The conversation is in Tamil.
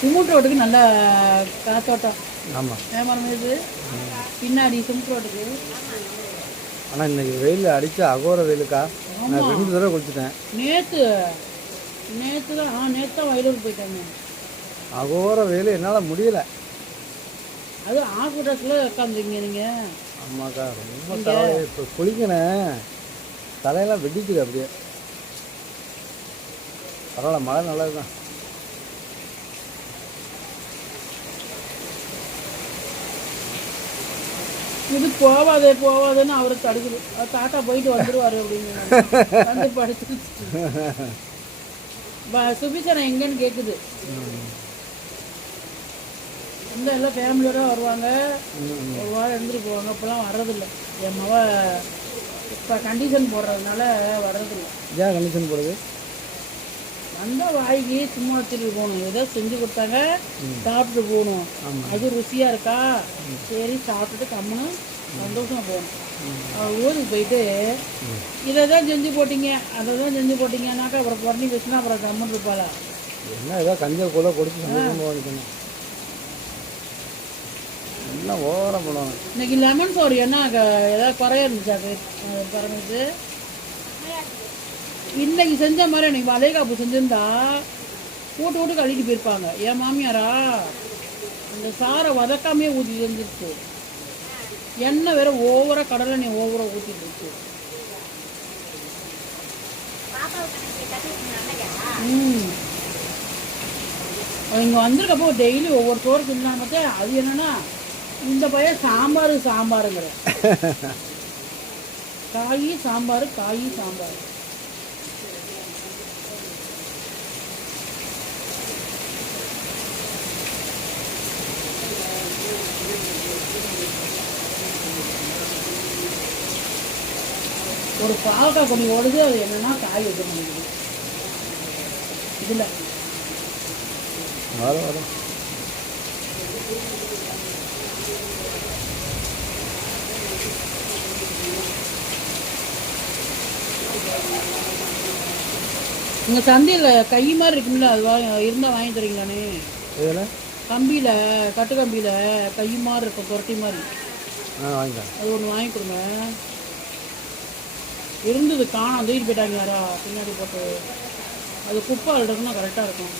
சிமெண்ட் ரோட்டுக்கு நல்லா காத்தோட்டம். ஆமாம் வியாபாரம் இது பின்னாடி சிமெண்ட் ரோட்டுக்கு. ஆனால் இன்னைக்கு வெயில் அடித்தா அகோர வெயிலுக்கா. நான் 2 தடவை குளிச்சுட்டேன். நேற்று தான் வயலூருக்கு போயிட்டாங்க. அகோர வெயில் என்னால் முடியலை. அது ஹாஸ்பிட்டல்ஸில் உட்காந்துருங்க நீங்கள். ஆமாக்கா ரொம்ப தலை இப்போ குளிக்கணும். தலையெல்லாம் வெடிக்குது அப்படியே. பரவாயில்ல, மழை நல்லது தான். இது போவாதேன்னு அவரை தடுக்குது. தாத்தா போயிட்டு வந்துடுவார் அப்படின்னு வந்து படுத்து. சுபிச்சனை எங்கன்னு கேட்குது. இந்த எல்லாம் ஃபேமிலியோட வருவாங்க, ஒரு வாரம் இருந்துட்டு போவாங்க. இப்போலாம் வர்றதில்லை. என் மவ இப்போ கண்டிஷன் போடுறதுனால வர்றதில்லை. ஏன் கண்டிஷன் போடுறது? வந்தால் வாய்க்கு சும்மா வச்சுட்டு போகணும். ஏதோ செஞ்சு கொடுத்தாங்க, சாப்பிட்டு போகணும். அது ருசியாக இருக்கா, சரி சாப்பிட்டுட்டு கம்முன்னு சந்தோஷமாக போகணும். ஊருக்கு போயிட்டு இதை தான் செஞ்சு போட்டிங்க, அதை தான் செஞ்சு போட்டிங்கன்னாக்கா அப்புறம் புறணி பேசினா அப்புறம் கம்முன்னு இருப்பாளா? என்ன ஏதோ கஞ்சல் கூட கொடுத்து சந்தோஷமாக எல்லாம் ஓவராக பண்ணுவாங்க. இன்னைக்கு லெமன் சோறு என்ன ஏதாவது குறையா இருந்துச்சா? குறைஞ்சிச்சு. இன்னைக்கு செஞ்ச மாதிரி இன்னைக்கு வளைகாப்பு செஞ்சிருந்தா போட்டு கழுவிட்டு போயிருப்பாங்க. என் மாமியாரா அந்த சாரை வதக்காமே ஊற்றி செஞ்சிருச்சு. எண்ணெய் வேற ஓவரா, கடலை நீ ஓவரா ஊற்றிட்டு இருக்கு. இங்கே வந்திருக்கப்போ டெய்லி ஒவ்வொரு சோறு செஞ்சாங்க. பார்த்தா அது என்னன்னா இந்த பையன் சாம்பாருங்கிற காய் சாம்பார். ஒரு பாவக்காய் கொடி ஓடுது. அது என்னன்னா காய் வைக்க முடியுது இதில். வரும் உங்கள் சந்தையில் கை மாதிரி இருக்குல்ல, அது இருந்தால் வாங்கி தரீங்களானே? இதில் கம்பியில், கட்டு கம்பியில் கை மாதிரி இருக்கும், புரட்டி மாதிரி. வாங்கிக்கலாம். அது ஒன்று வாங்கி கொடுங்க. இருந்தது காணாம், தூக்கிட்டு போயிட்டாங்க யாரா பின்னாடி போட்டு. அது குப்பை அள்ளுறதுன்னா கரெக்டாக இருக்கும்.